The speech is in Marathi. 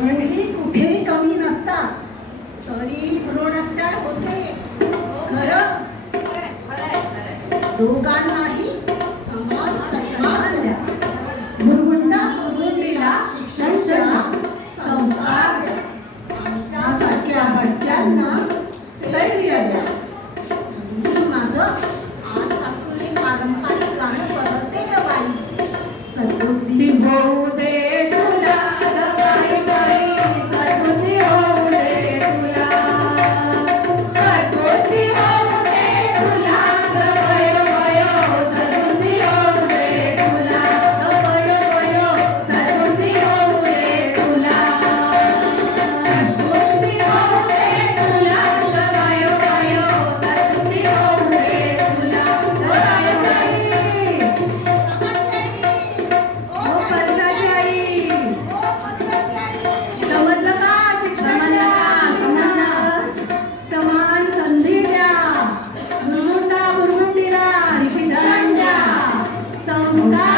मुली कुठेही कमी नसतात. तरी भ्रूणहत्या होते? खरं दोघांनाही समाज शिक्षण द्या. संस्कार द्या. आमच्यासारख्या भटक्यांना स्थैर्य द्या. मी माझं आज असून पारंपरिक गाणं बदलते का बाई? Samruddhi lugar.